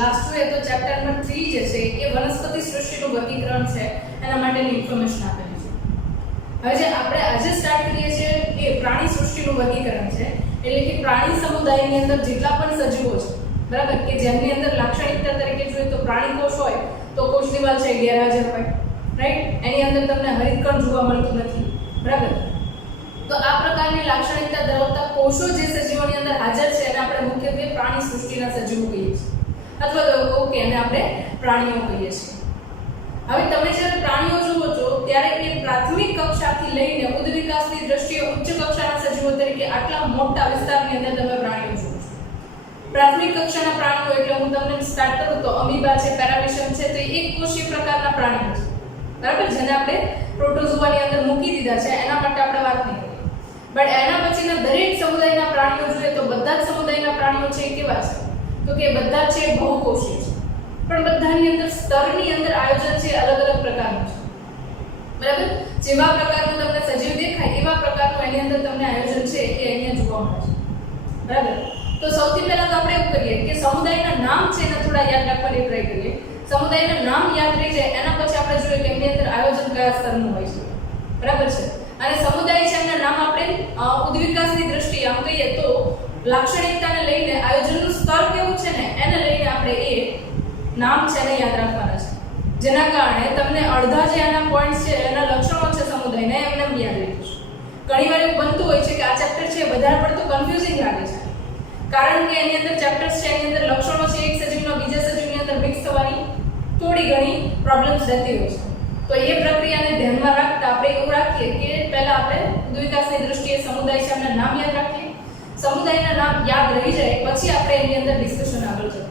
Last જોઈએ તો chapter number 3 જે છે એ વનસ્પતિ સૃષ્ટિનું વર્ગીકરણ છે, એના માટેની ઇન્ફોર્મેશન આપેલી છે. હવે જે આપણે આજે સ્ટાર્ટ કરીએ છીએ એ પ્રાણી સૃષ્ટિનું વર્ગીકરણ છે, એટલે કે પ્રાણી સમુદાયની અંદર જેટલા પણ સજીવો છે, બરાબર, કે જેમની અંદર લાક્ષણિકતા તરીકે જોઈએ તો પ્રાણી કોષ હોય તો કોષ દિવાલ છે ગેરહાજર હોય, રાઈટ, એની અંદર તમને હરિતકણ જોવા મળતું નથી, બરાબર. તો આ પ્રકારની લાક્ષણિકતા ધરાવતા કોષો જે સજીવોની અંદર હાજર છે એને આપણે મુખ્યત્વે પ્રાણી સૃષ્ટિના સજીવો કહીએ છીએ, અથવા તો ઓકે એને આપણે પ્રાણીઓ કહીએ છીએ. હવે તમે જ્યારે પ્રાણીઓ જુઓ છો ત્યારે એ પ્રાથમિક કક્ષાથી લઈને ઉચ્ચ વિકાસની દ્રષ્ટિએ ઉચ્ચ કક્ષાના સજીવો તરીકે આટલા મોટા વિસ્તારની અંદર તમે પ્રાણીઓ જુઓ છો. પ્રાથમિક કક્ષાના પ્રાણીઓ એટલે હું તમને સ્ટાર્ટ કરું તો અમીબા છે, પેરામીશિયમ છે, તો એક કોષીય પ્રકારના પ્રાણીઓ છે, બરાબર, જેને આપણે પ્રોટોઝોઆની અંદર મૂકી દીધા છે, એના માટે આપણે વાત નહીં કરીએ. બટ એના પછીના દરેક સમુદાયના પ્રાણીઓ જોઈએ તો બધા જ સમુદાયના પ્રાણીઓ છે કેવા છે, તો કે બધા છે બહુકોષીય છે, પણ બધાની અંદર સ્તરની અંદર આયોજન છે અલગ અલગ પ્રકારનું છે, બરાબર. જેવા પ્રકારનું તમને સજીવ દેખાય એવા પ્રકારનું એની અંદર તમને આયોજન છે એ અહીંયા જોવા મળે છે, બરાબર. તો સૌથી પહેલા તો આપણે એવું કરીએ કે સમુદાયના નામ છે એને થોડા યાદ રાખવાની ટ્રાય કરીએ. સમુદાયના નામ યાદ રહી જાય એના પછી આપણે જોઈએ કે એની અંદર આયોજન કયા સ્તરનું હોય છે, બરાબર છે. અને સમુદાય છે એમના નામ આપણે ઉદ્વિકાસની દ્રષ્ટિએ આમ કહીએ તો લાક્ષણિકતાને લઈને આયોજનનું સ્તર કેવું છે ને એને લઈને આપણે એ નામ છે એને યાદ રાખવાના છે, જેના કારણે તમને અડધા જે આના પોઈન્ટ્સ છે એના લક્ષણો છે સમુદાયના એમને યાદ રહી જશે. ઘણીવાર એવું બનતું હોય છે કે આ ચેપ્ટર છે વધારે પડતું કન્ફ્યુઝિંગ લાગે છે, કારણ કે એની અંદર ચેપ્ટર્સ છે એની અંદર લક્ષણો છે એક સજીવના બીજા સજીવની અંદર મિક્સ થવાની થોડી ઘણી પ્રોબ્લેમ્સ રહેતી હોય છે. તો એ પ્રક્રિયાને ધ્યાનમાં રાખતા આપણે એવું રાખીએ કે પહેલા આપણે ઉદ્વિકાસની દ્રષ્ટિએ સમુદાય છે એમના નામ યાદ રાખીએ, સમુદાયના નામ યાદ રહી જાય પછી આપણે એની અંદર ડિસ્કશન આગળ જઈએ,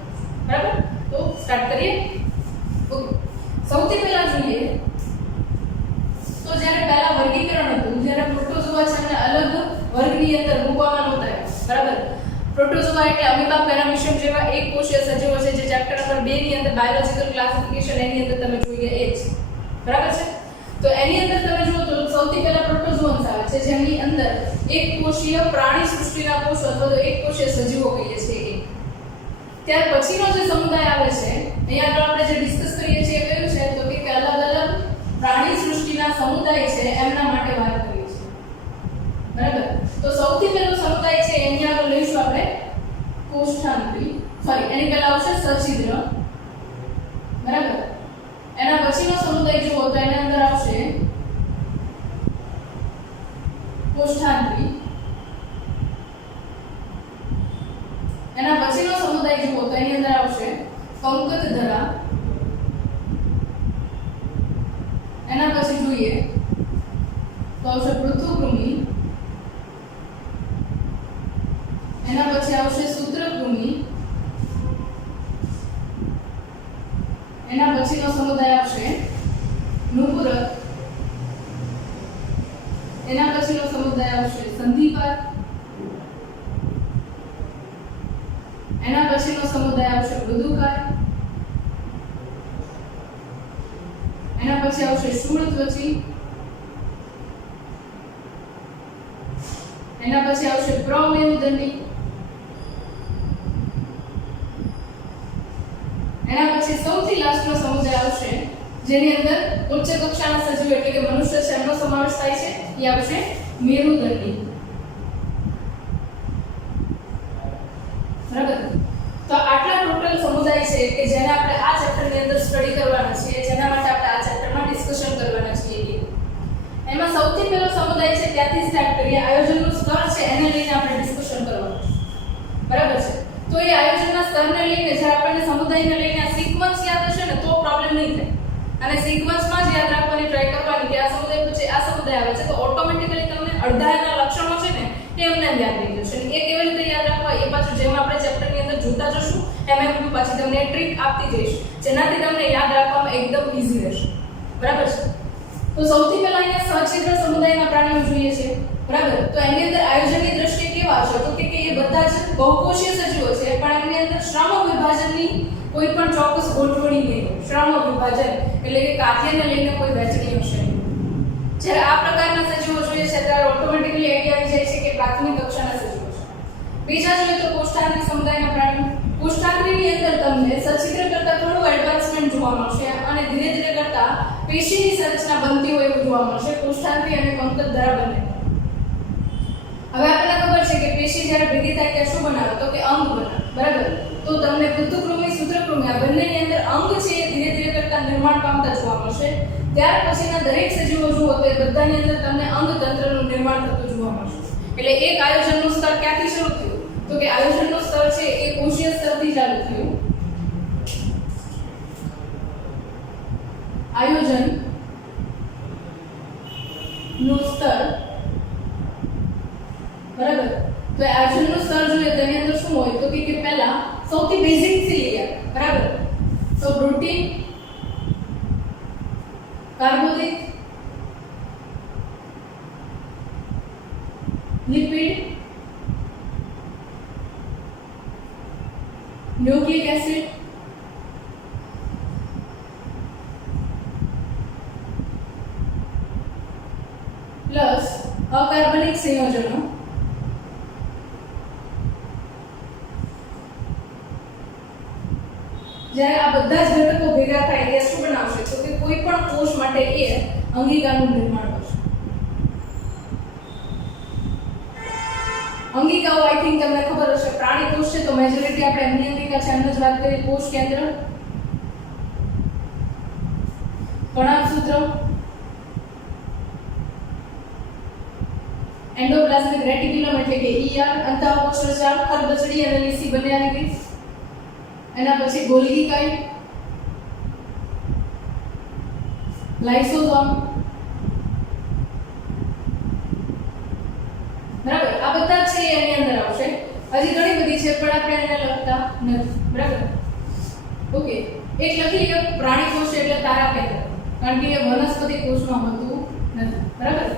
બરાબર. તો સ્ટાર્ટ કરીએ. ઓકે, સૌથી પહેલા જોઈએ તો જ્યારે પહેલા વર્ગીકરણ હતું, જ્યારે પ્રોટોઝોઆ છે એને અલગ વર્ગની અંદર મૂકવામાં નહોતા આવ્યા, બરાબર. પ્રોટોઝોઆ એટલે અમીબા, પેરામીશિયમ જેવા એક કોષીય સજીવો છે જે ચેપ્ટર નંબર 2 ની અંદર બાયોલોજિકલ ક્લાસિફિકેશન એની અંદર તમે જોઈએ એ જ, બરાબર છે. તો એની અંદર તમે જુઓ તો સૌથી પહેલા પ્રોટોઝોઅન્સ આવે છે, જેની અંદર એક કોષીય પ્રાણી સૃષ્ટિના કોષો અથવા તો એક કોષીય સજીવો કહીએ છીએ એ. ત્યાર પછીનો જે સમુદાય આવે છે અહીંયા આગળ આપણે જે ડિસ્કસ કરીએ છીએ એ કયું છે તો કે અલગ અલગ પ્રાણી સૃષ્ટિના સમુદાય છે એમના માટે વાત કરીએ છીએ, બરાબર. તો સૌથી પહેલો સમુદાય છે એની આગળ લઈશું આપણે કોષ્ઠાંત્રી, સોરી એની પહેલા આવશે સછિદ્ર, બરાબર. એના પછીનો સમુદાય જુઓ તો એની અંદર આવશે કોષ્ઠાંત્રી, એના પછીનો સમુદાય જુઓ તો એની અંદર આવશે કંકતધરા, એના પછી જોઈએ તો આવશે પૃથુકૃમિ, એના પછી આવશે સૂત્રકૃમિ, એના પછીનો સમુદાય આવશે નુપુરક, એના પછીનો સમુદાય આવશે સંધિપાત, એના પછીનો સમુદાય આવશે મૃદુકાય, એના પછી આવશે શૂળત્વચી, એના પછી આવશે પ્રમેરુદંડી, એના પછી સૌથી લાસ્ટનો સમુદાય આવશે જેની અંદર ઉચ્ચ કક્ષાના સજીવ એટલે કે મનુષ્ય છે એમનો સમાવેશ થાય છે, એ આવશે મેરુદંડી, બરાબર. તો આટલા ટોટલ સમુદાય છે કે જેને આપણે આ ચેપ્ટરની અંદર સ્ટડી કરવાના છે, જેના માટે આપણે આ ચેપ્ટરમાં ડિસ્કશન કરવાના છીએ. એમાં સૌથી પહેલો સમુદાય છે ત્યાંથી સ્ટાર્ટ કરીએ. આયોજનનું સ્તર છે એને લઈને આપણે ડિસ્કશન કરવાનું છે, બરાબર છે. તો એ આયોજનના સ્તરને લઈને જ્યારે આપણને સમુદાયને લઈને આ સિક્વન્સ યાદ હશે ને તો પ્રોબ્લેમ નહીં થાય, અને સિક્વન્સમાં જ યાદ રાખવાની ટ્રાય કરવાની કે આ સમુદાય પછી આ સમુદાય આવે છે તો ઓટોમેટિકલી તમને અડધા એના લક્ષણો છે ને એ એમને યાદ રહી જશે. અને એ કેવી રીતે યાદ રાખવા એ પાછું જેમ આપણે ચેપ્ટરની અંદર જોતા જશું એમ હું પાછી તમને ટ્રીક આપતી જઈશ જેનાથી તમને યાદ રાખવામાં એકદમ ઈઝી રહેશે, બરાબર છે. તો સૌથી પહેલા અહીંયા સછિદ્ર સમુદાયના પ્રાણીઓ જોઈએ છે, બરાબર. તો એની અંદર આયોજનની દ્રષ્ટિએ કેવા છે તો કે એ બધા જ બહુકોષીય સજીવો છે પણ એમની અંદર શ્રમ વિભાજનની કોઈ પણ ચોક્કસ ગોઠવણી નહીં હોય. શ્રમ વિભાજન એટલે કે કાર્યને લઈને કોઈ વહેંચણી હશે નહીં. જ્યારે આ પ્રકારના સજીવો જોઈએ છે ત્યારે ઓટોમેટિકલી આઈડિયા આવી જાય છે કે પ્રાથમિક કક્ષાના સજીવો છે. બીજા જોઈએ તો કોષ્ઠાંત્રી સમુદાયના પ્રાણીઓ. કોષ્ઠાંત્રીની અંદર તમને સચિત્ર કરતા થોડું એડવાન્સમેન્ટ જોવા મળશે અને ધીરે ધીરે કરતા પેશીની સંરચના બનતી હોય એવું જોવા મળશે કોષ્ઠાંત્રી અને કંકતધારા બંને. હવે આપણને ખબર છે કે પેશી જ્યારે ભેગી થાય ત્યારે શું બનાવે તો કે અંગ બનાવે, બરાબર? તો તમને પૃથુકૃમિ સૂત્રકૃમિ આ બંનેની અંદર અંગ છે એ ધીરે ધીરે કરતા નિર્માણ પામતા જોવા મળશે. ત્યાર પછીના દરેક સજીવો જુઓ તો એ બધાની અંદર તમને અંગ તંત્રનું નિર્માણ થતું જોવા મળશે. એટલે એક આયોજનનું સ્તર ક્યાંથી શરૂ થયું તો કે આયોજનનું સ્તર છે એ કોષીય સ્તરથી ચાલુ થયું. આયોજન નું સ્તર, બરાબર? તો આયોજનનું સ્તર જોઈએ તો એની અંદર શું હોય તો કે પહેલા સૌથી બેઝિક થી લઈએ, બરાબર? તો પ્રોટીન, કાર્બોદિત, લિપિડ, ન્યુક્લિક એસિડ, પ્લસ અકાર્બનિક સંયોજનો, જ્યારે આ બધા જ ઘટકો ભેગા થાય ત્યારે શું બનાવશે તો કે કોઈ પણ કોષ માટે એ અંગિકાનું નિર્માણ કરશે. અંગિકાઓ આઈ થિંક તમને ખબર હશે પ્રાણી કોષ છે તો મેજોરિટી આપણે એમની અંગિકા છે એમને જ વાત કરીએ. કોષ કેન્દ્ર, કણાભસૂત્ર, એન્ડોપ્લાઝમિક રેટિક્યુલમ એટલે કે ER, અંતઃકોષરસજાળ, ખરબચડી અને લીસી બંને આવી ગઈ. એના પછી ગોલ્ગી કાય, લાઇસોસોમ, બરાબર? આ બધા છે એની અંદર આવશે. હજી ઘણી બધી છે પણ આપણે એને લખતા નથી, બરાબર? ઓકે, એક લખી લો પ્રાણી કોષ એટલે તારા કેન્દ્ર, કારણ કે એ વનસ્પતિ કોષમાં હોતું નથી, બરાબર?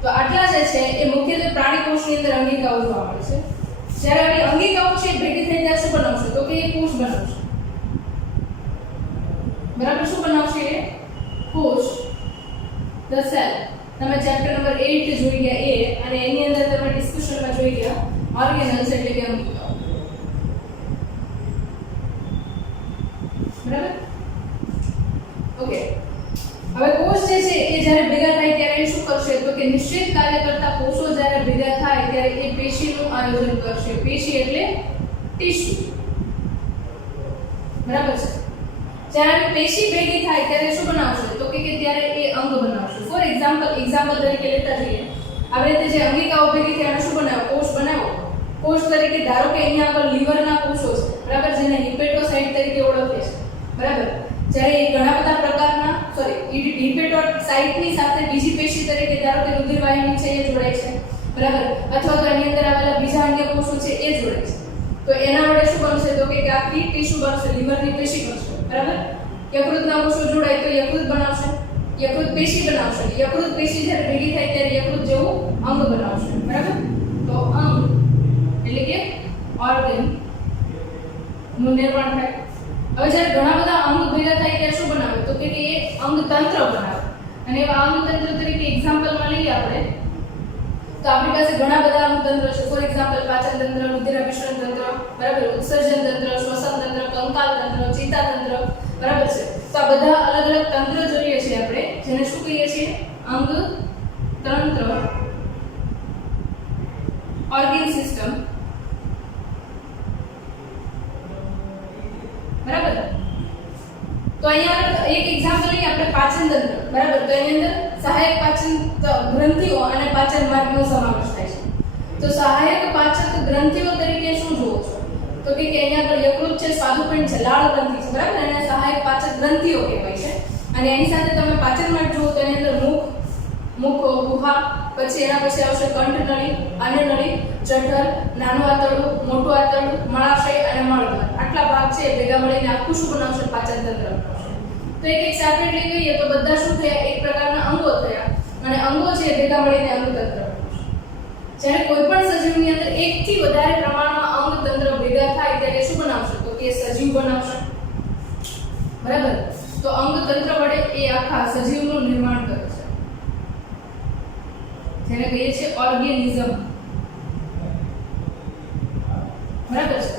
તો આટલા જે છે એ મુખ્યત્વે પ્રાણી કોષની અંદર અંગિકાઓ જોવા મળે છે. જ્યારે આ અંગિકાઓ છે ભેગી થઈ ત્યારે શું બનાવશે તો કે એ કોષ બનાવશે, બરાબર? શું બનાવશે એ કોષ, ધ સેલ. તમે ચેપ્ટર નંબર 8 જોઈ ગયા એ, અને એની અંદર તમે ડિસ્કશનમાં જોઈ ગયા ઓર્ગેનલ્સ એટલે કે અંગિકાઓ, બરાબર? ઓકે, હવે કોષ જે છે એ જ્યારે ભેગા થાય ત્યારે એ શું કરશે તો કે નિશ્ચિત કાર્ય કરતા કોષો જ્યારે ભેગા થાય ત્યારે એ પેશીનું આયોજન કરશે. પેશી એટલે ટીશ્યુ, બરાબર છે? જ્યારે પેશી ભેગી થાય ત્યારે શું બનાવશે તો કે ત્યારે એ અંગ બનાવશે. ફોર એક્ઝામ્પલ તરીકે લેતા જઈએ. આવી રીતે જે અંગિકાઓ ભેગી થઈ અને શું બનાવ્યો કોષ બનાવ્યો. કોષ તરીકે ધારો કે અહીંયા આગળ લીવરના કોષો છે, બરાબર? જેને હિપેટોસાઇટ તરીકે ઓળખે છે, બરાબર? જ્યારે એ ઘણા બધા પ્રકારના હિપેટોસાઇટની સાથે બીજી પેશી તરીકે ધારો કે રુધિરવાહિની છે એ જોડાય છે, બરાબર? અથવા તો એની અંદર આવેલા બીજા અન્ય કોષો છે એ જોડાય છે. તો એના વડે શું બનશે તો કે આખી ટીશ્યુ બનશે, લીવરની પેશી બનશે, બરાબર? યકૃતના કોષો જોડાય તો યકૃત બનાવશે, યકૃત પેશી બનાવશે. યકૃત પેશી જ્યારે ભેગી થાય ત્યારે યકૃત જેવું અંગ બનાવશે, બરાબર? તો અંગ એટલે કે ઓર્ગન નું નિર્માણ થાય. હવે જ્યારે ઘણા બધા અંગ ભેગા થાય ત્યારે શું બનાવે તો કે એ અંગ તંત્ર બનાવે. અને એવા અંગ તંત્ર તરીકે એક્ઝામ્પલમાં લઈએ આપણે તો આપણી પાસે ઘણા બધા અંગ તંત્ર છે. ફોર એક્ઝામ્પલ પાચન તંત્ર, રુધિરાભિસરણ તંત્ર, બરાબર? ઉત્સર્જન તંત્ર, શ્વસન તંત્ર, કંકાલ તંત્ર, ચેતા તંત્ર, બરાબર છે? તો આ બધા અલગ અલગ તંત્ર જોઈએ છીએ આપણે, જેને શું કહીએ છીએ અંગ તંત્ર, ઓર્ગન સિસ્ટમ, બરાબર? તો અહીંયા એક એક્ઝામ્પલ લઈએ આપણે પાચન તંત્ર, બરાબર? તો એની અંદર સહાયક પાચન ગ્રંથિઓ અને પાચન માર્ગનો સમાવેશ થાય છે. તો સહાયક પાચક ગ્રંથિઓ તરીકે શું જોવો છો તો કે અહીંયા આગળ યકૃત છે, સ્વાદુપિંડ છે, લાળ ગ્રંથિ છે, બરાબર? એને સહાયક પાચક ગ્રંથિઓ કહેવાય છે. અને એની સાથે તમે પાચન માર્ગ જુઓ તો એની અંદર મુખ ગુહા, પછી એના પછી આવશે કંઠનળી, અન્નનળી, જઠર, નાનું આંતરડું, મોટું આંતરડું, મળાશય અને મળદ્વાર. આટલા ભાગ છે ભેગા મળીને આખું શું બનાવશે પાચન તંત્ર બનાવશે. તો એક સેપરેટલી કહીએ તો બધા શું થયા એક પ્રકારના અંગો થયા, અને અંગો છે ભેગા મળીને અંગ તંત્ર બનાવશે. જ્યારે કોઈ પણ સજીવની અંદર એકથી વધારે પ્રમાણમાં અંગ તંત્ર ભેગા થાય ત્યારે શું બનાવશે તો કે સજીવ બનાવશે, બરાબર? તો અંગ તંત્ર વડે એ આખા સજીવનું નિર્માણ કરે છે, જેને કહીએ છીએ ઓર્ગેનિઝમ, બરાબર છે?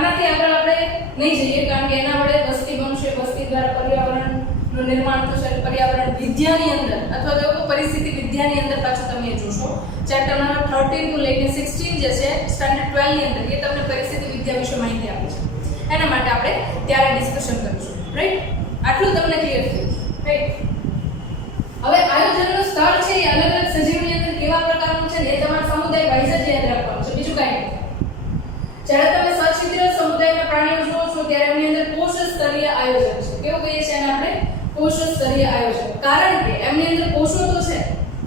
આનાથી આગળ આપણે નહીં જઈએ કારણ કે એના વડે વસ્તી બનશે, વસ્તી દ્વારા પર્યાવરણનું નિર્માણ થશે, પર્યાવરણ વિદ્યાની અંદર અથવા તો પરિસ્થિતિ વિદ્યાની અંદર પાછું તમે એ જોશો ચેપ્ટર નંબર 13 થી લઈને 16 જે છે સ્ટાન્ડર્ડ 12 ની અંદર એ તમને પરિસ્થિતિ વિદ્યા વિશે માહિતી આપે છે. એના માટે આપણે ત્યારે ડિસ્કશન કરીશું, રાઈટ? આટલું તમને ક્લિયર થયું, રાઈટ? હવે આયોજનનું સ્તર છે એ અલગ અલગ સજીવની અંદર કેવા પ્રકારનું છે એ તમારા સમુદાય વાઇઝ જ યાદ રાખવાનું છે, બીજું કાંઈ નહીં. જ્યારે તમે સછિદ્ર સમુદાયના પ્રાણીઓ જુઓ છો ત્યારે એમની અંદર કોષ સ્તરીય આયોજન છે. કેવું કહીએ છીએ એને આપણે? કોષ સ્તરીય આયોજન. કારણ કે એમની અંદર કોષો તો છે,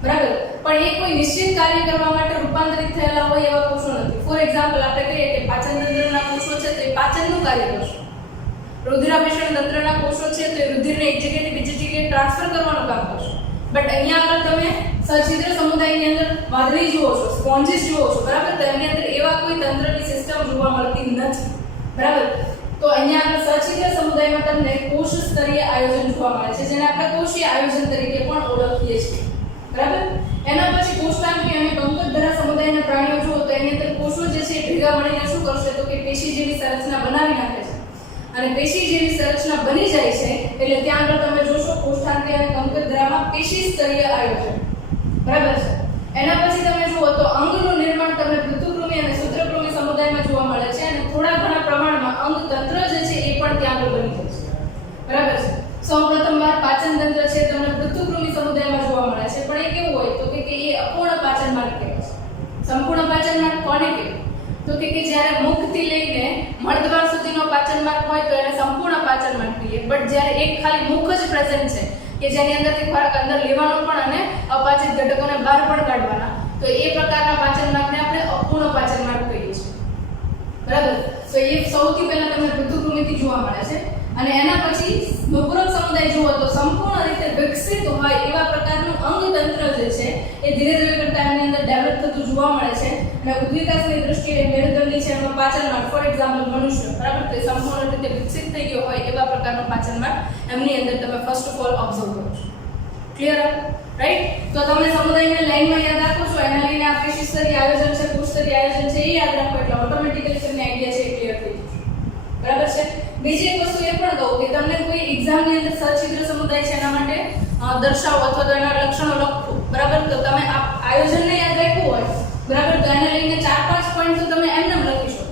બરાબર, પણ એ કોઈ નિશ્ચિત કાર્ય કરવા માટે રૂપાંતરિત થયેલા હોય એવા કોષો નથી. ફોર એક્ઝામ્પલ આપણે કહીએ કે પાચન તંત્રના કોષો છે તો એ પાચનનું કાર્ય કરશે. રુધિરાભિસરણ તંત્રના કોષો છે તો એ રુધિરને એક જગ્યાએથી બીજી જગ્યાએ ટ્રાન્સફર કરવાનું કામ કરશે. બટ અહીંયા આગળ તમે સછિદ્ર સમુદાયની અંદર વાદળી જુઓ છો, સ્પોન્જીસ જુઓ છો, બરાબર, તો એની અંદર એવા કોઈ તંત્રની સિસ્ટમ જોવા મળતી નથી, બરાબર. તો અહીંયા આગળ સછિદ્ર સમુદાયમાં તમને કોષ સ્તરીય આયોજન જોવા મળે છે, જેને આપણે કોષીય આયોજન તરીકે પણ ઓળખીએ છીએ, બરાબર. એના પછી કોષાંગી અને કંકતધરા સમુદાયના પ્રાણીઓ જુઓ તો એની અંદર કોષો જે છે એ ભેગા મળીને શું કરશે તો કે પેશી જેવી સંરચના બનાવી નાખે છે. અને પેશી જેવી સંરચના બની જાય છે એટલે ત્યાં આગળ તમે જોશો કોષાંગી અને કંકતધરામાં પેશી સ્તરીય આયોજન, બરાબર છે. એના પછી તમે જુઓ તો અંગનું નિર્માણ તમને પૃથુકૃમિ અને સૂત્રકૃમિ સમુદાયમાં જોવા મળે છે અને થોડા ઘણા પ્રમાણમાં અંગ તંત્ર જે છે એ પણ ત્યાં આગળ બની જાય છે, બરાબર છે. સૌપ્રથમવાર પાચન તંત્ર છે તમને પૃથુકૃમિ સમુદાયમાં જોવા મળે છે, પણ એ કેવું હોય તો કે એ અપૂર્ણ પાચન માર્ગ કહેવાય છે. સંપૂર્ણ પાચન માર્ગ કોને કહેવાય તો કે જ્યારે મુખથી લઈને મળદ્વાર સુધીનો પાચન માર્ગ હોય તો એને સંપૂર્ણ પાચન માર્ગ કહીએ. બટ જ્યારે એક ખાલી મુખ જ પ્રેઝન્ટ છે કે જેની અંદરથી ખોરાક અંદર લેવાનો પણ અને અપાચિત ઘટકોને બહાર પણ કાઢવાના, તો એ પ્રકારના પાચન માર્ગને આપણે અપૂર્ણ પાચન માર્ગ કહીએ છીએ, બરાબર. તો એ સૌથી પહેલા તમને પૃથુકૃમિથી જોવા મળે છે. અને એના પછી ઉપરોક્ત સમુદાય જુઓ તો સંપૂર્ણ રીતે વિકસિત હોય એવા પ્રકારનું અંગ તંત્ર જે છે એ ધીરે ધીરે કરતા એની અંદર ડેવલપ થતું જોવા મળે છે. અને ઉદ્વિકાસની દ્રષ્ટિએ મેરુદંડી છે એમાં પાચન માર્ગ, ફોર એક્ઝામ્પલ મનુષ્ય, બરાબર, તે સંપૂર્ણ રીતે વિકસિત થઈ ગયો હોય એવા પ્રકારનો પાચન માર્ગ એમની અંદર તમે ફર્સ્ટ ઓફ ઓલ ઓબ્ઝર્વ કરો છો. Clear, right? તો તમે સમુદાયને લાઈનમાં યાદ રાખો છો, એના લઈને આ પેશી સ્તરીય આયોજન છે, કોષ સ્તરીય આયોજન છે એ યાદ રાખો એટલે ઓટોમેટિકલી તમને આઈડિયા છે એ ક્લિયર થઈ જશે, બરાબર છે. બીજી એક વસ્તુ એ પણ કહું કે તમને કોઈ એક્ઝામની અંદર સછિદ્ર સમુદાય છે એના માટે દર્શાવો અથવા તો એના લક્ષણો લખો, બરાબર. તો તમે આ આયોજનને યાદ રાખ્યું હોય, બરાબર, તો એને લઈને 4-5 પોઈન્ટ તો તમે એમને લખી શકો.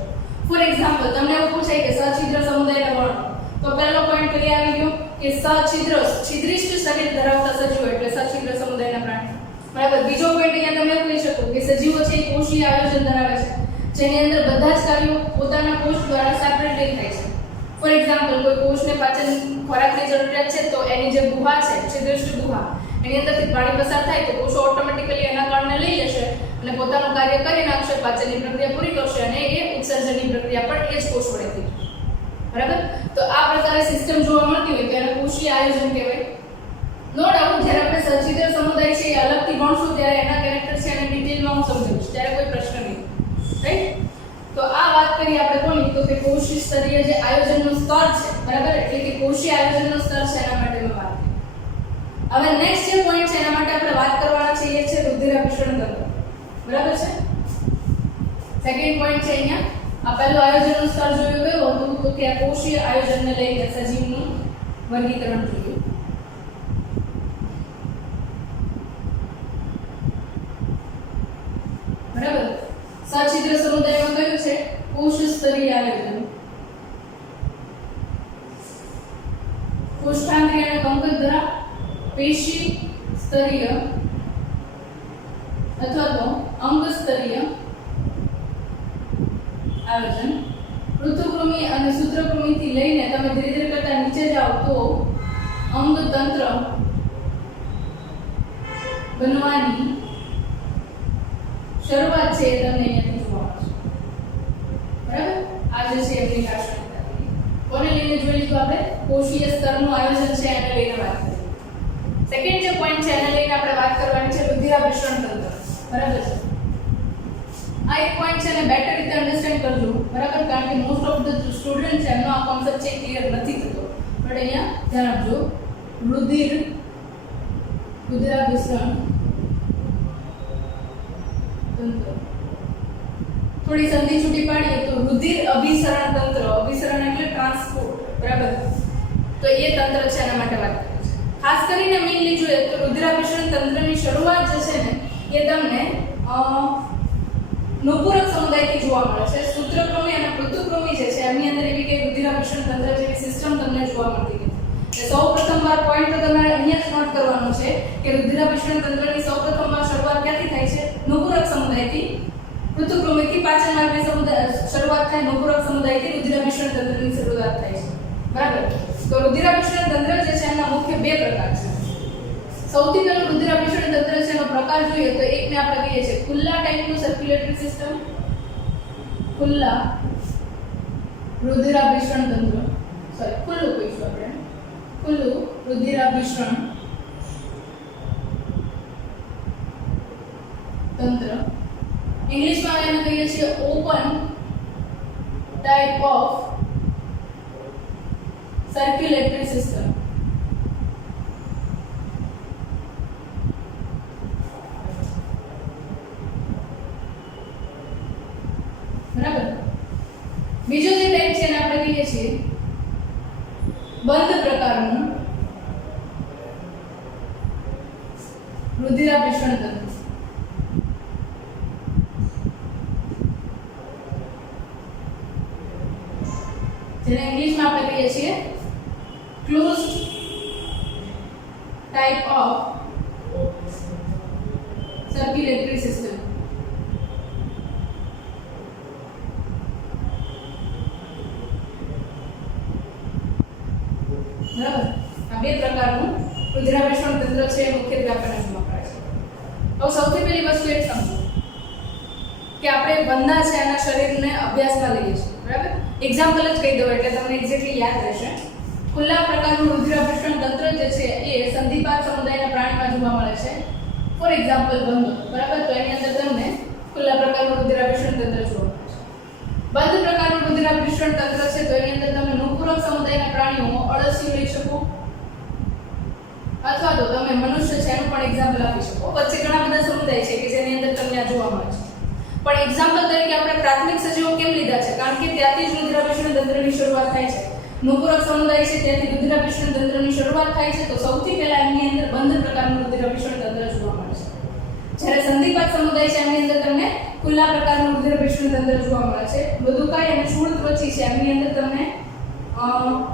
ફોર એક્ઝામ્પલ તમને એવું પૂછાય કે સછિદ્ર સમુદાયને વર્ણવો, તો પહેલો પોઈન્ટ કઈ આવી ગયો કે સછિદ્ર, છિદ્રિષ્ટ શરીર ધરાવતા સજીવો એટલે સછિદ્ર સમુદાયના પ્રાણીઓ, બરાબર. બીજો પોઈન્ટ અહીંયા તમે એવું કહી શકો કે સજીવો છે એ કોષીય આયોજન ધરાવે છે, જેની અંદર બધા જ કાર્યો પોતાના કોષ દ્વારા સેપરેટલી થાય છે. ફોર એક્ઝામ્પલ કોઈ કોષને પાચન ખોરાકની જરૂરિયાત છે તો એની જે ગુહા છે, છિદ્રિષ્ટ ગુહા, એની અંદરથી પાણી પસાર થાય તો કોષો ઓટોમેટિકલી એના કારણે લઈ લેશે અને પોતાનું કાર્ય કરી નાખશે, પાચનની પ્રક્રિયા પૂરી કરશે અને એ ઉત્સર્જનની પ્રક્રિયા પણ એ જ કોષ વડે થઈ જશે, બરાબર. તો આ પ્રકારે સિસ્ટમ જોવા મળતી હોય તો એને કોષીય આયોજન કહેવાય. નો ડાઉટ જ્યારે આપણે સછિદ્ર સમુદાય છે એ અલગથી ભણશું ત્યારે એના કેરેક્ટર છે અને ડિટેલમાં હું સમજાવીશ, ત્યારે કોઈ પ્રશ્ન નહીં, રાઈટ? તો આ વાત કરી આપણે કોની તો કે કોષીય સ્તરીય જે આયોજનનું સ્તર છે, બરાબર, એટલે કે કોષીય આયોજનનું સ્તર છે એના માટે મેં વાત કરી. હવે નેક્સ્ટ જે પોઈન્ટ છે એના માટે આપણે વાત કરવાના છે એ છે રુધિરાભિસરણ તંત્ર, બરાબર છે. સેકન્ડ પોઈન્ટ છે અહીંયા આ પહેલું આયોજનનું સ્તર જોયું ગયું હતું તો કે આ કોષીય આયોજનને લઈને સજીવનું વર્ગીકરણ જોયું, બરાબર. સછિદ્ર સમુદાયમાં કયું છે કોષ સ્તરીય આયોજન, કોષાંગી અને કંકતધરા પેશી સ્તરીય અથવા તો અંગ સ્તરીય આયોજન. પૃથુકૃમિ અને સૂત્રકૃમિથી લઈને તમે ધીરે ધીરે કરતા નીચે જાઓ તો અંગ તંત્ર બનવાની શરૂઆત છે એ તમને અહીંયાથી જોવા મળશે, બરાબર. આ જે છે એમની લાક્ષણિકતા કોને લઈને જોઈ લીધું આપણે કોષીય સ્તરનું આયોજન છે એને લઈને વાત કરી. સેકન્ડ જે પોઈન્ટ છે એને લઈને આપણે વાત કરવાની છે રુધિરાભિસરણ તંત્ર, બરાબર છે. આ એક પોઈન્ટ છે ને બેટર રીતે અન્ડરસ્ટેન્ડ કરજો, બરાબર, કારણ કે મોસ્ટ ઓફ ધ સ્ટુડન્ટ છે એમનો આ કોન્સેપ્ટ છે ક્લિયર નથી થતો, બટ અહીંયા ધ્યાન આપજો. રુધિરાભિસરણ તંત્ર, થોડી સંધિ છૂટી પાડીએ તો રુધિર અભિસરણ તંત્ર, અભિસરણ એટલે ટ્રાન્સપોર્ટ, બરાબર, તો એ તંત્ર છે એના માટે વાત કરીએ છીએ. ખાસ કરીને મેઇનલી જોઈએ તો રુધિરાભિસરણ તંત્રની શરૂઆત જે છે ને એ તમને નુપુરક સમુદાયથી જોવા મળે છે. સૂત્રક્રમી અને પૃથુક્રમી જે છે એમની અંદર એવી કે રુધિરાભિસરણ તંત્ર જેવી સિસ્ટમ તમને જોવા મળતી નથી. સૌપ્રથમવાર પોઈન્ટ તો તમારે અહીંયા જ નોટ કરવાનો છે કે રુધિરાભિસરણ તંત્રની સૌપ્રથમવાર શરૂઆત ક્યાંથી થાય છે? નુપુરક સમુદાયથી. પૃથુક્રમીથી પાચન માર્ગની શરૂઆત થાય, નુપુરક સમુદાયથી રુધિરાભિસરણ તંત્રની શરૂઆત થાય છે, બરાબર. તો રુધિરાભિસરણ તંત્ર જે છે એના મુખ્ય બે પ્રકાર છે. સૌથી પહેલું રુધિરાભિસરણ તંત્ર છે એનો પ્રકાર જોઈએ તો એકને આપણે કહીએ છીએ ખુલ્લા ટાઈપનું સર્ક્યુલેટરી સિસ્ટમ, ખુલ્લા રુધિરાભિસરણ તંત્ર, ખુલ્લું કહીશું આપણે, ખુલ્લું રુધિરાભિસરણ તંત્ર. ઇંગ્લિશમાં એને કહીએ છીએ open type of circulatory system. બરાબર. બીજો જે ટાઈપ છે એને આપણે કહીએ છીએ બંધ પ્રકારનું રુધિરાભિસરણ તંત્ર. જેને ઇંગ્લિશમાં આપણે કહીએ છીએ closed type of circulatory system. બરાબર. આ બે પ્રકારનું રુધિરાભિસરણ તંત્ર છે એ મુખ્યત્વે આપણને જોવા મળે છે. હવે સૌથી પહેલી વસ્તુ એ સમજો કે આપણે બંધા છે એના શરીરને અભ્યાસમાં લઈએ છીએ, બરાબર. એક્ઝામ્પલ જ કહી દઉં એટલે તમને એક્ઝેક્ટલી યાદ રહેશે. ખુલ્લા પ્રકારનું રુધિરાભિસરણ તંત્ર જે છે એ સંધિપાત સમુદાયના પ્રાણીમાં જોવા મળે છે. ફોર એક્ઝામ્પલ બંધ, બરાબર. તો એની અંદર તમને ખુલ્લા પ્રકારનું રુધિરાભિસરણ તંત્ર જોવા મળે છે. બંધ પ્રકારનું રુધિરાભિસરણ તંત્ર છે તો એની અંદર તમે નુપુરક સમુદાયના પ્રાણીઓ અળસિયું લઈ શકો અથવા તો તમે મનુષ્ય છે એનું પણ એક્ઝામ્પલ આપી શકો. વચ્ચે ઘણા બધા સમુદાય છે કે જેની અંદર તમને આ જોવા મળે છે. પણ એક્ઝામ્પલ તરીકે આપણે પ્રાથમિક સજીવો કેમ લીધા છે? કારણ કે ત્યાંથી જ રુધિરાભિસરણ તંત્રની શરૂઆત થાય છે. નુપુરક સમુદાય છે ત્યાંથી રુધિરાભિસરણ તંત્રની શરૂઆત થાય છે. તો સૌથી પહેલા એમની અંદર બંધ પ્રકારનું રુધિરાભિસરણ તંત્ર જોવા મળે છે. જ્યારે સંધિપાત સમુદાય છે એમની અંદર તમને ખુલ્લા પ્રકારનું રુધિરાભિસરણ તંત્ર જોવા મળે છે. બદુકાય અને શૂળત્વચી છે એમની અંદર તમને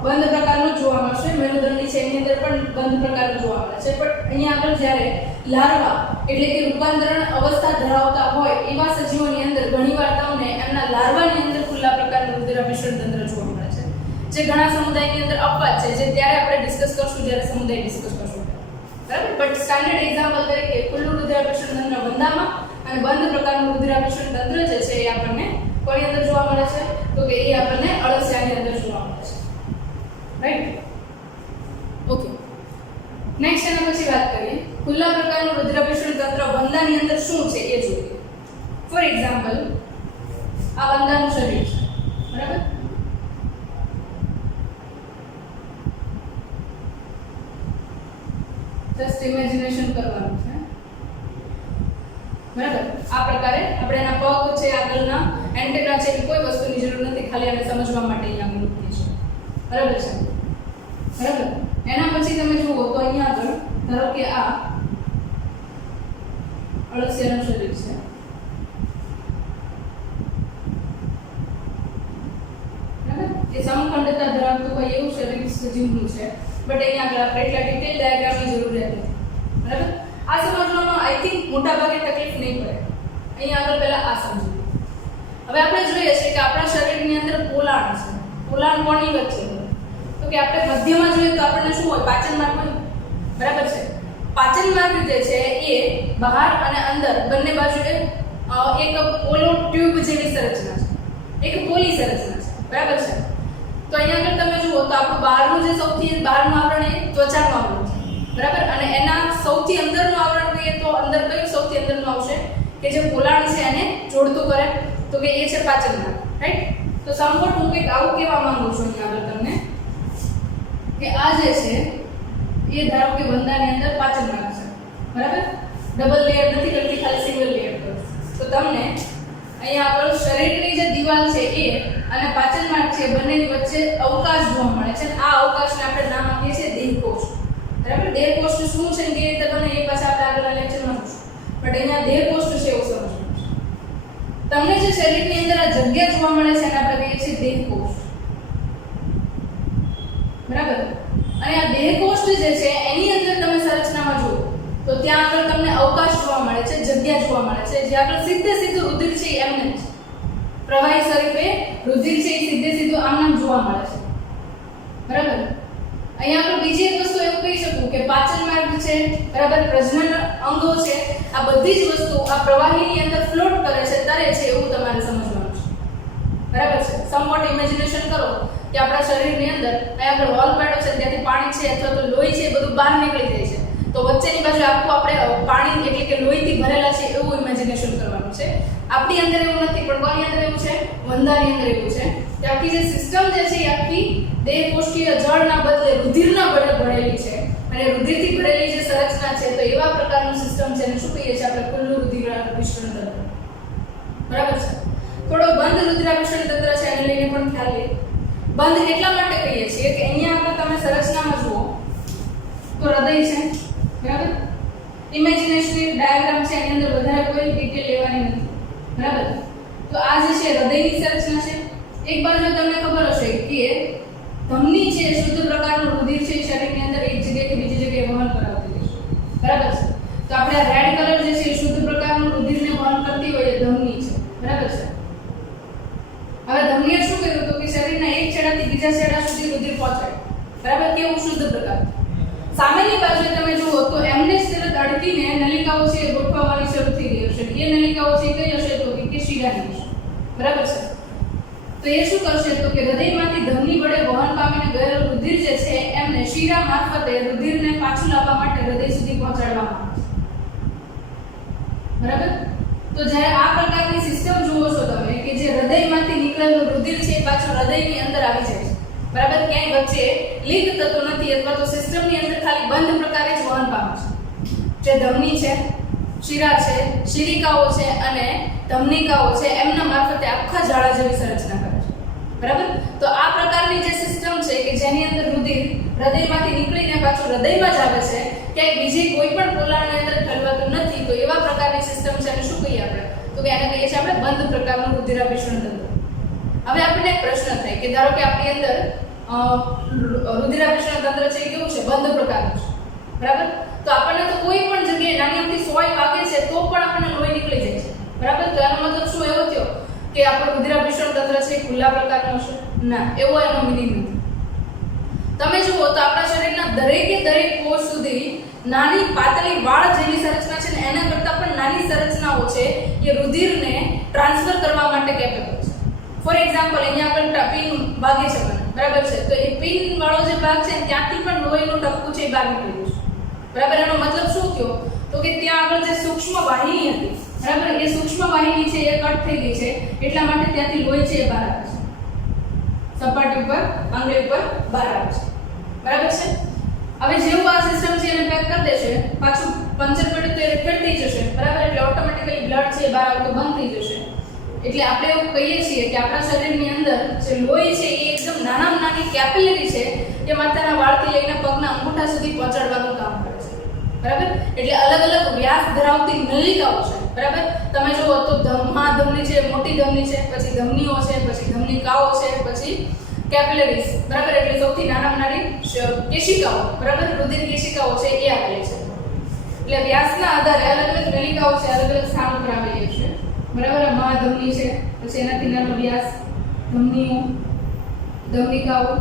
બંધ પ્રકારનું જોવા મળશે. મેરુદંડી છે એની અંદર પણ બંધ પ્રકારનું જોવા મળે છે. પણ અહીંયા આગળ જ્યારે લાર્વા એટલે કે રૂપાંતરણ અવસ્થા ધરાવતા હોય એવા સજીવોની અંદર ઘણીવાર તમને એમના લાર્વાની અંદર ખુલ્લા પ્રકારનું રુધિરાભિસરણ તંત્ર જોવા મળે છે. જે ઘણા સમુદાયની અંદર અપવાદ છે, જે ત્યારે આપણે ડિસ્કસ કરશું જ્યારે સમુદાય ડિસ્કસ કરશું, બરાબર. બટ સ્ટાન્ડર્ડ એક્ઝામ્પલ તરીકે ખુલ્લું રુધિરાભિસરણ તંત્ર બંધામાં અને બંધ પ્રકારનું રુધિરાભિસરણ તંત્ર જે છે એ આપણને કોની અંદર જોવા મળે છે? તો કે એ આપણને અળસિયાની અંદર જોવા મળે છે, રાઈટ? ઓકે. નેક્સ્ટ એના પછી વાત કરીએ ખુલ્લા પ્રકારનું રુધિરાભિસરણ તંત્ર બંધાની અંદર શું છે એ જોઈએ. ફોર એક્ઝામ્પલ આ બંધાનું શરીર છે, બરાબર. જસ્ટ ઇમેજિનેશન કરવાનું છે, બરાબર. આ પ્રકારે આપણે એના પગ છે, આગળના એન્ટેના છે, કોઈ વસ્તુની જરૂર નથી, ખાલી આને સમજવા માટે અહીંયા મૂકી છે, બરાબર છે, બરાબર. એના પછી તમે જુઓ તો અહીંયા આગળ ધારો કે આ અળસિયાનું શરીર છે, બરાબર. એ સમખંડતા ધરાવતું કોઈ એવું શરીર સજીવનું છે. બટ અહીંયા આગળ આપણે એટલા ડિટેલ ડાયાગ્રામની જરૂરિયાત નથી, બરાબર. આ સમજવામાં આઈ થિંક મોટા ભાગે તકલીફ નહીં પડે. અહીંયા આગળ પહેલા આ સમજો. હવે આપણે જોઈએ છે કે આપણા શરીરની અંદર પોલાણ છે. પોલાણ કોની વચ્ચે હોય? તો કે આપણે મધ્યમાં જોઈએ તો આપણને શું હોય? પાચન માર્ગ હોય, બરાબર છે. પાચન માર્ગ જે છે એ બહાર અને અંદર બંને બાજુએ એક પોલો ટ્યુબ જેવી સંરચના છે, એક પોલી સંરચના છે, બરાબર છે. તો અહીંયા આગળ તમે જુઓ તો આપણું બહારનું જે સૌથી બહારનું આવરણ એ ત્વચાનું આવરણ છે, બરાબર. અને એના સૌથી અંદરનું આવરણ કહીએ તો અંદર કયું સૌથી અંદરનું આવશે કે જે પોલાણ છે એને જોડતું કરે? તો કે એ છે પાચન માર્ગ, રાઈટ. તો સમવટ હું કંઈક આવું કહેવા માંગુ છું અહીંયા આગળ તમને કે આ જે છે એ ધારો કે બંધાની અંદર પાચન માર્ગ છે, બરાબર. ડબલ લેયર નથી કરતી, ખાલી સિંગલ લેયર કરું તો તમને અહીંયા આગળ શરીરની જે દિવાલ છે એ અને પાચન માર્ગ છે બંનેની વચ્ચે અવકાશ જોવા મળે છે. આ અવકાશને આપણે નામ આપીએ છીએ દેહકોષ. બરાબર, દેહકોષ શું છે કે રીતે બને એ પાછા આપણે આગળના લેક્ચરમાં જોઈશું. બટ અહીંયા દેહકોષ છે એવું સમજવું. તમને જે શરીરની અંદર આ જગ્યા જોવા મળે છે એને આપણે કહીએ છીએ દેહકોષ. બરાબર, અને આ દેહકોષ જે છે એની અંદર તમે સંરચનામાં જુઓ તો ત્યાં આગળ તમને અવકાશ જોવા મળે છે, જગ્યા જોવા મળે છે, જે આગળ સીધે સીધું રુધિર છે એમને જ પ્રવાહી સ્વરૂપે રુધિર છે એ સીધે સીધું આમ જોવા મળે છે. બરાબર, અહીંયા આપણે બીજી એક વસ્તુ એવું કહી શકું કે પાચન માર્ગ છે, બરાબર, પ્રજનન અંગો છે, આ બધી જ વસ્તુ આ પ્રવાહીની અંદર ફ્લોટ કરે છે, તરે છે એવું તમારે સમજવાનું છે. બરાબર છે, સમવોટ ઇમેજિનેશન કરો કે આપણા શરીરની અંદર અહીંયા આપણે વોલ પાડ્યો છે, ત્યાંથી પાણી છે અથવા તો લોહી છે બધું બહાર નીકળી જાય છે, તો વચ્ચેની બાજુ આખું આપણે પાણી એટલે કે લોહીથી ભરેલા છે એવું ઇમેજિનેશન કરવાનું છે. આપણી અંદર એવું નથી, પણ કોની અંદર એવું છે? વંદાની અંદર એવું છે કે આખી જે સિસ્ટમ જે છે એ આખી દેહકોષ્ઠીય જળના બદલે રુધિરના બદલે ભરેલી છે, અને રુધિરથી ભરેલી જે સંરચના છે તો એવા પ્રકારનું સિસ્ટમ છે, એને શું કહીએ છીએ આપણે? ખુલ્લું રુધિરાભિસરણ તંત્ર. બરાબર છે, થોડો બંધ રુધિરાભિસરણ તંત્ર છે એને લઈને પણ ખ્યાલ લે. બંધ એટલા માટે કહીએ છીએ કે અહીંયા આપણે તમે સંરચનામાં જુઓ તો હૃદય છે, બરાબર, ઇમેજિનેશનરી ડાયાગ્રામ છે, એની અંદર વધારે કોઈ ડિટેલ લેવાની નથી. બરાબર, તો આ જે છે હૃદયની સંરચના છે. એક બાજુ તમને ખબર હશે કે ધમની છે શુદ્ધ પ્રકારનું રુધિર છે શરીરની અંદર એક જગ્યાએથી બીજી જગ્યાએ વહન કરાવતી હોય છે. બરાબર છે, તો આપણે આ રેડ કલર જે છે શુદ્ધ પ્રકારનું રુધિરને વહન કરતી હોય એ ધમની છે. બરાબર છે, હવે ધમનીએ શું કર્યું તો કે શરીરના એક છેડાથી બીજા છેડા સુધી રુધિર પહોંચાડે. બરાબર, કેવું શુદ્ધ પ્રકાર. સામેની બાજુએ તમે જુઓ તો એમને જ તરત અડકીને નલિકાઓ છે ગોઠવવાની શરૂ થઈ ગઈ હશે. એ નલિકાઓ છે કઈ હશે તો કે શિરાની હશે. બરાબર છે, તો એ શું કરશે તો કે હૃદયમાંથી ધમની વડે વહન પામીને ગયેલું રુધિર જે છે એમને શિરા મારફતે રુધિરને પાછું લાવવા માટે હૃદય સુધી પહોંચાડવામાં આવે છે. બરાબર, તો જ્યારે આ પ્રકારની સિસ્ટમ જુઓ છો તમે કે જે હૃદયમાંથી નીકળેલું રુધિર છે પાછું હૃદયની અંદર આવી જાય છે. બરાબર, ક્યાંય વચ્ચે લીક થતું નથી અથવા તો સિસ્ટમની અંદર ખાલી બંધ પ્રકારે જ વહન પામે છે. જે ધમની છે, શિરા છે, શિરિકાઓ છે અને ધમનિકાઓ છે એમના મારફતે આખા જાળા જેવી સંરચના કરે છે. બરાબર, તો આ પ્રકારની જે સિસ્ટમ છે કે જેની અંદર રુધિર હૃદયમાંથી નીકળીને પાછું હૃદયમાં જ આવે છે, ક્યાંય બીજી કોઈ પણ પોલાણની અંદર ઠલવાતું નથી, તો એવા પ્રકારની સિસ્ટમ છે એને શું કહીએ આપણે? તો કે એને કહીએ છીએ આપણે બંધ પ્રકારનું રુધિરાભિસરણ તંત્ર. હવે આપણને એક પ્રશ્ન થાય કે ધારો કે આપણી અંદર રુધિરાભિસરણ તંત્ર છે એ કેવું છે? બંધ પ્રકારનું છે. બરાબર, તો આપણને તો કોઈ પણ જગ્યાએ નાની અમથી સોય વાગે છે તો પણ આપણને લોહી નીકળી જાય છે. બરાબર, તો એનો મતલબ શું એવો થયો કે આપણું રુધિરાભિસરણ તંત્ર છે ખુલ્લા પ્રકારનું છે? ના, એવો એનો મીનિંગ નથી. તમે જુઓ તો આપણા શરીરના દરેકે દરેક કોષ સુધી નાની પાતળી વાળ જેવી સંરચના છે ને એના કરતાં પણ નાની સંરચનાઓ છે એ રુધિરને ટ્રાન્સફર કરવા માટે કેપેબલ છે. ફોર એક્ઝામ્પલ, અહીંયા આગળ પિન વાગે છે મને, બરાબર છે, તો એ પિન વાળો જે ભાગ છે ત્યાંથી પણ લોહીનું ટપકું છે એ બહાર નીકળ્યું છે. બરાબર, એનો મતલબ શું થયો તો કે ત્યાં આગળ જે સૂક્ષ્મ વાહિની હતી, બરાબર, એ સૂક્ષ્મ વાહિની છે એ કટ થઈ ગઈ છે, એટલા માટે ત્યાંથી લોહી છે એ બહાર આવે છે, સપાટી ઉપર આંગળી ઉપર બહાર આવે છે. બરાબર છે, હવે જેવું આ સિસ્ટમ છે એને પેક કરી દેશે, પાછું પંચર પડ્યું તો એ રિપેર થઈ જશે. બરાબર, એટલે ઓટોમેટિકલી બ્લડ છે એ બહાર આવતું બંધ થઈ જશે. એટલે આપણે એવું કહીએ છીએ કે આપણા શરીરની અંદર જે લોહી છે એ એકદમ નાનામાં નાની કેપિલરી છે કે માથાના વાળથી લઈને પગના અંગૂઠા સુધી પહોંચાડવાનું કામ કરે છે. બરાબર, એટલે અલગ અલગ વ્યાસ ધરાવતી નલિકાઓ છે. બરાબર, તમે જુઓ તો ધમની છે, મોટી ધમની છે, પછી ધમનીઓ છે, પછી ધમનિકાઓ છે, પછી કેપિલરીઝ. બરાબર, એટલે સૌથી નાનામાં નાની કેશિકાઓ, બરાબર, રુધિર કેશિકાઓ છે એ આવેલી છે. એટલે વ્યાસના આધારે અલગ અલગ નલિકાઓ છે અલગ અલગ સ્થાન પર આવેલી છે. બરાબર, મહાધમની છે, પછી એનાથી નાનો વ્યાસ, ધમનીઓ, ધમનિકાઓ,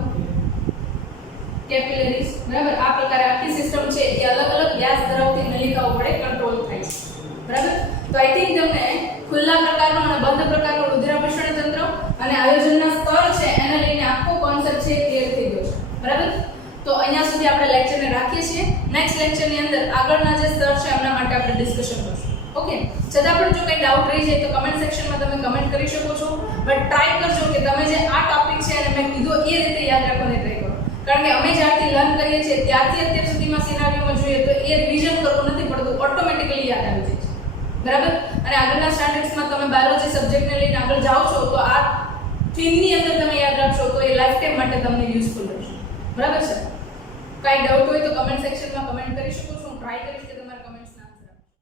કેપિલરીઝ. બરાબર, આ પ્રકારે આખી સિસ્ટમ છે એ અલગ અલગ વ્યાસ ધરાવતી નલિકાઓ વડે કંટ્રોલ થાય છે. બરાબર, તો આઈ થિંક તમને ખુલ્લા પ્રકારનો અને બંધ પ્રકારનો રુધિરાભિસરણ તંત્ર અને આયોજનના સ્તર છે એને લઈને આખો કોન્સેપ્ટ છે ક્લિયર થઈ ગયો છે. બરાબર, તો અહીંયા સુધી આપણે લેક્ચરને રાખીએ છીએ. નેક્સ્ટ લેક્ચરની અંદર આગળના જે સ્તર છે એમના માટે આપણે ડિસ્કશન કરશું. ઓકે, છતાં પણ જો કંઈ ડાઉટ રહી જાય તો કમેન્ટ સેક્શનમાં તમે કમેન્ટ કરી શકો છો, બટ ટ્રાય કરજો કે તમે જે આ ટોપિક છે અને મેં કીધો એ રીતે યાદ રાખવાની ટ્રાય કરો. કારણ કે અમે જ્યારથી લર્ન કરીએ છીએ ત્યારથી અત્યાર સુધીમાં સિનારીઓમાં જોઈએ તો એ રિવિઝન કરવું નથી પડતું, ઓટોમેટિકલી યાદ આવી જાય છે. બરાબર, અને આગળના સ્ટાન્ડર્ડ્સમાં તમે બાયોલોજી સબ્જેક્ટને લઈને આગળ જાઓ છો તો આ થીમની અંદર તમે યાદ રાખશો તો એ લાઈફ ટાઈમ માટે તમને યુઝફુલ રહેશે. બરાબર છે? કાંઈ ડાઉટ હોય તો કમેન્ટ સેક્શનમાં કમેન્ટ કરી શકો છો. હું ટ્રાય કરીશ કે